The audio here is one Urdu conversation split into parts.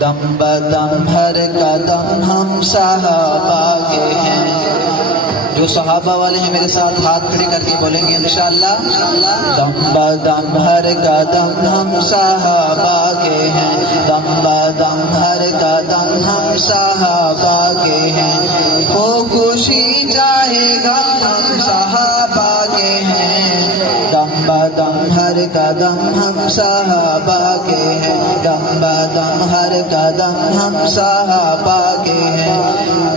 دم بدم ہر قدم ہم صحابہ کے ہیں. جو صحابہ والے ہیں میرے ساتھ ہاتھ کھڑے کر کے بولیں گے انشاءاللہ. دم بدم ہر قدم ہم صحابہ کے ہیں. دم بدم ہر قدم ہم صحابہ کے ہیں. ہو خوشی چاہے غم ہم صحابہ کے ہیں. دم بدم ہر قدم ہم صحابہ کے ہیں. دم بدم ہر قدم ہم صحابہ کے ہیں.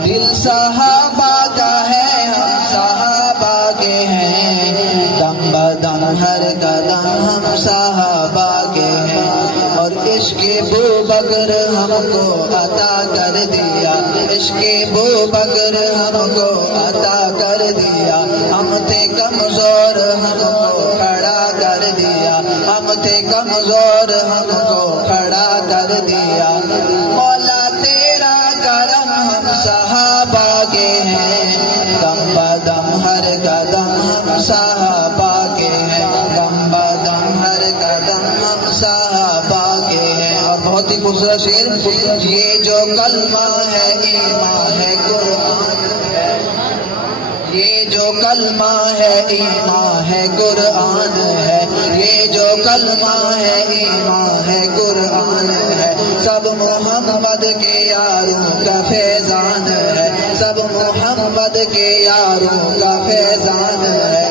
دل صحابہ کا ہے ہم صحابہ کے ہیں. دم بدم ہر قدم ہم صحابہ کے ہیں. اور عشق ابوبکر ہم کو عطا کر دیا. عشق ابوبکر ہم کو عطا کر دیا. ہم تھے کمزور ہم کو کھڑا کر دیا. ہم تھے کمزور ہم کو کھڑا کر دیا. مولا تیرا کرم ہم صحابہ کے ہیں. دم بدم ہر قدم ہم صحابہ کے ہیں. دم بدم ہر قدم ہم صحابہ کے ہیں. اور بہت ہی خوبصورت شعر. یہ جو کلمہ ہے ایمان ہے قرآن ہے. یہ جو کلمہ ہے ایمان ہے قرآن ہے. یہ جو کلمہ ہے ایمان ہے قرآن ہے. سب محمد کے یاروں کا فیضان ہے. سب محمد کے یاروں کا فیضان ہے.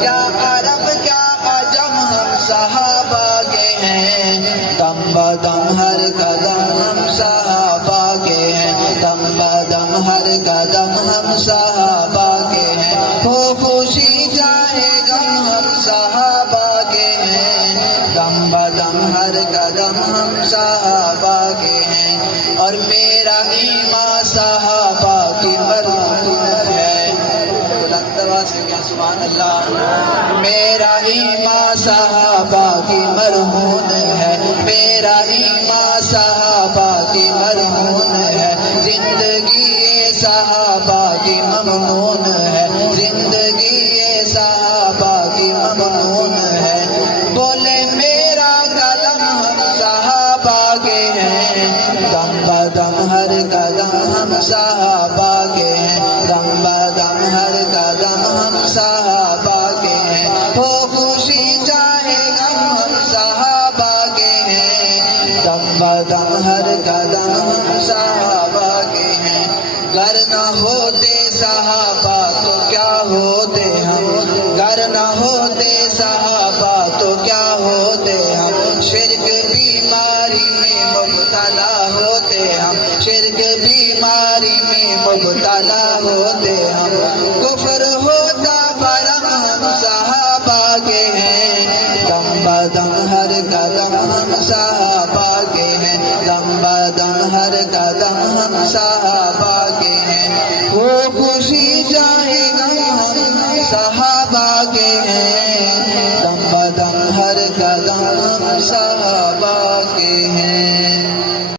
کیا عرب کیا عجم ہم صحابہ کے ہیں. دم بدم ہر قدم ہم صحابہ کے ہیں. دم بدم ہر قدم ہم صحابہ کے ہیں. ہو خوشی چاہے غم ہم صحابہ کے ہیں. دم بدم ہر قدم ہم صحابہ کے ہیں. اور میرا ایمان صحابہ کی مرہون ہے. بلند آواز سے کیا سبحان اللہ. میرا ایمان صحابہ کی مرہون ہے. میرا ایمان صحابہ کی مرہون ہے. زندگی یہ صحابہ کی ممنون ہے. زندگی یہ صحابہ کی ممنون ہے. بولے میرا قلم ہم صحابہ کے ہیں. دم بدم ہر قدم ہم صحابہ کے ہیں. دم بدم ہر قدم ہم صحابہ کے ہیں. ہو خوشی چاہے غم ہم صحابہ کے ہیں. دم بدم ہر قدم ہم صحابہ کے ہیں. گر نہ ہوتے صحابہ تو کیا ہوتے ہم. گر نہ ہوتے صحابہ تو کیا ہوتے ہم. شرک بیماری میں مبتلا ہوتے ہم. شرک بیماری میں مبتلا ہوتے ہم. کفر ہوتا برم ہم صحابہ کے ہیں. دم بدم ہر قدم ہم صحابہ کے ہیں. دم بدم ہر قدم ہم صحابہ کے ہیں. وہ خوشی چاہے غم ہم صحابہ کے ہیں. دم بدم ہر قدم ہم صحابہ کے ہیں.